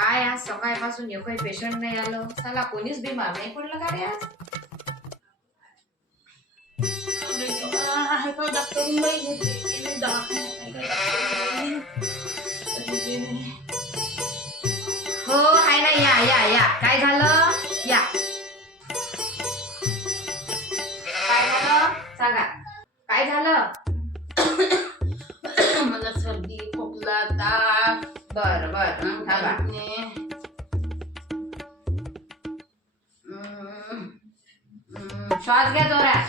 काय आज सकाळपासून एकही पेशंट नाही आलं. चला कोणीच बिमार नाही पडलं का रे आज? हो आहे ना, या या या. काय झालं? या. काय झालं सांगा. काय झालं? मला सर्दी खोकला ताप. बर बर थांबा. श्वास घ्या जोरात.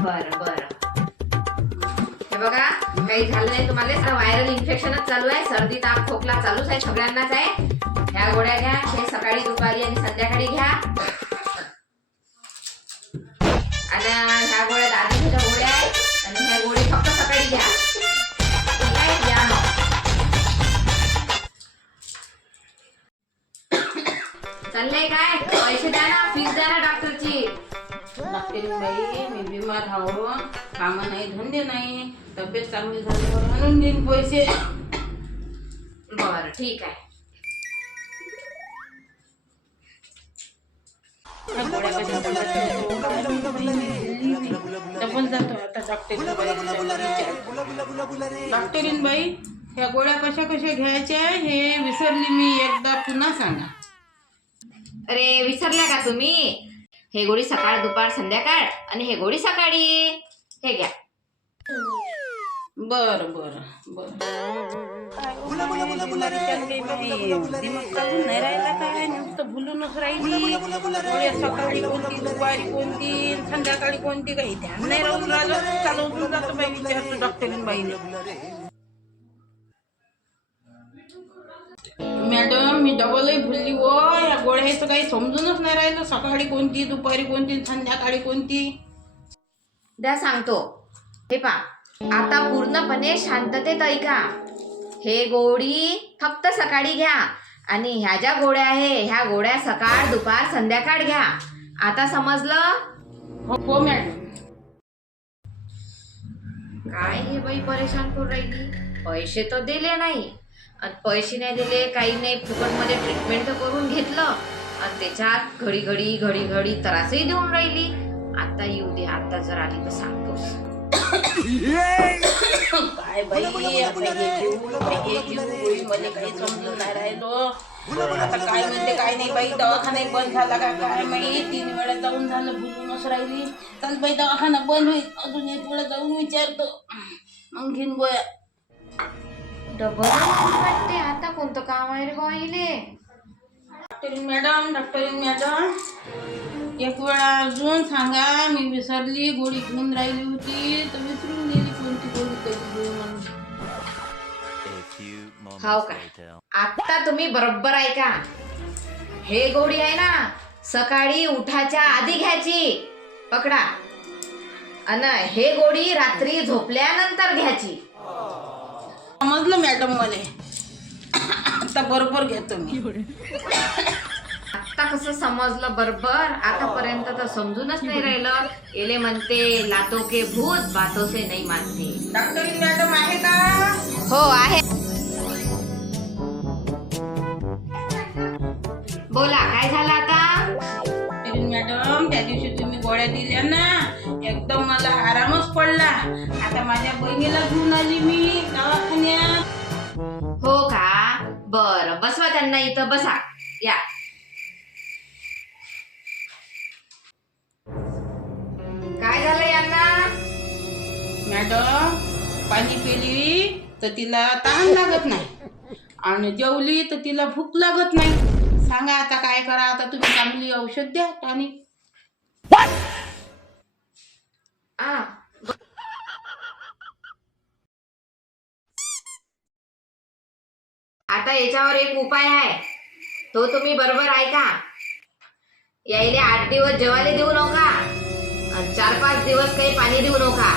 बर बर. हे बघा काही झालं नाही तुम्हाला. व्हायरल इन्फेक्शनच चालू आहे. सर्दी ताप खोकला चालूच आहे, सगळ्यांनाच आहे. ह्या गोळ्या घ्या. हे सकाळी दुपारी आणि संध्याकाळी घ्या. आणि ह्या गोळ्या आधीच्या गोळ्या आहेत आणि ह्या गोळी फक्त सकाळी घ्या. ठीक आहे, या मग. चाललंय काय? पैसे द्या ना, फीस द्या ना डॉक्टरची. बाई मी बिमार आहो, काम नाही धंदे नाही, तब्येत चांगली झाली म्हणून देईन पैसे. बर ठीक आहे. डबल जातो आता डॉक्टरीन बाई. ह्या गोळ्या कशा कशा घ्यायच्या हे विसरली मी, एकदा पुन्हा सांगा. अरे विसरल्या का तुम्ही? हे गोळी सकाळ दुपार संध्याकाळ आणि हे गोळी सकाळी. हे घ्या. बर बर बर. नाही राहिला काय, नुसतं भुलूनच राहिली. सकाळी कोणती दुपारी कोणती संध्याकाळी कोणती काही ध्यान नाही राहून राहिलं. चालवून जातो बाई, विचारतो डॉक्टरीन बाईने. मॅडम मी डबलही भुलली हो. या गोळ्याचं काही समजूनच नाही राहिलं. सकाळी कोणती दुपारी कोणती संध्याकाळी कोणती. द्या सांगतो. हे पा, आता पूर्णपणे शांततेत ऐका. हे गोळी फक्त सकाळी घ्या आणि ह्या ज्या गोळ्या आहे ह्या गोळ्या सकाळ दुपार संध्याकाळ घ्या. आता समजलं? हो मॅडम. काय हे बाई परेशान करून राहिली. पैसे तर दिले नाही आणि पैसे नाही दिले काही नाही, फुकटमध्ये ट्रीटमेंट तर करून घेतलं आणि त्याच्यात घडी घडी घडी घडी त्रासही देऊन राहिली. आता येऊ दे, आता जर आली तर सांगतोस. काय बाई आता मला काही समजून नाही राहिलो. आता काय म्हणते काय नाही बाई. दवाखाना बंद झाला का काय माहिती. 3 वेळा जाऊन झालं, भुलूनच राहिली. चल बाई दवाखाना बंद होईल, अजून 1 वेळा जाऊन विचारतो, मग घेऊन गोळ्या. डबल वाटते. आता कोणतं काम आहे रे बाईले? डॉक्टरीन मॅडम 1 वेळा अजून सांगा. मी विसरली, गोळी घेऊन राहिली होती तर विसरून गेली कोणती गोळी कधी घेऊ म्हणून. हाव का? आता तुम्ही बरोबर ऐका. हे गोळी आहे ना सकाळी उठाच्या आधी घ्यायची, पकडा. आणि हे गोळी रात्री झोपल्यानंतर घ्यायची. समजलं मॅडम मला. आता बरोबर घेतो मी. आता कसं समजलं बरोबर? आतापर्यंत तर समजूनच नाही राहिलं. एले म्हणते लातो के भूत बातों से नहीं मानते. डॉक्टरीन मॅडम आहे का? हो आहे. बोला काय झालं आता? डॉक्टरीन मॅडम त्या दिवशी तुम्ही गोळ्या दिल्या ना, एकदम मला आरामच पडला. आता माझ्या बहिणीला घेऊन आली मी दवाखान्यात. हो का? बरं बसवा त्यांना इथं, बसा. या. काय झालं यांना? मॅडम पाणी पिली तर तिला तहान लागत नाही आणि जेवली तर तिला भूक लागत नाही. सांगा आता काय करा. आता तुम्ही चांगली औषध द्या टॉनिक. आता याच्यावर एक उपाय आहे, तो तुम्ही बरोबर ऐका. यायले 8 दिवस जेवायला देऊ नका आणि 4-5 दिवस काही पाणी देऊ नका.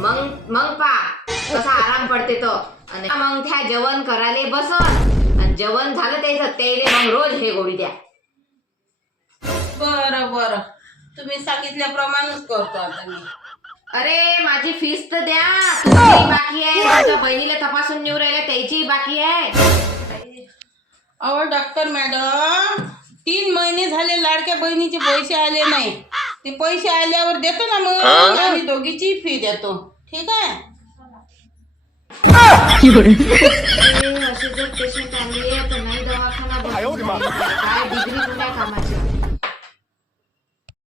मग पा कसा आराम पडते तो. आणि मग त्या जेवण करायला बसन आणि जेवण झालं त्याचं त्याला मग रोज हे गोळी द्या. बरं बरं, तुम्ही सांगितल्याप्रमाणेच करतो आता मी. अरे माझी फीस तर द्या. तुमची बाकी आहे, माझ्या बहिणीला तपासून नेऊ राहिल्या त्याची बाकी आहे. अहो डॉक्टर मॅडम, 3 महिने झाले लाडक्या बहिणीचे पैसे आले नाही. ते पैसे आल्यावर देतो ना मग आम्ही दोघीची फी देतो. ठीक आहे. असे जर पेशंट आले तर नाही दवाखाना बंद. काय डिग्री कुठल्या कामाची.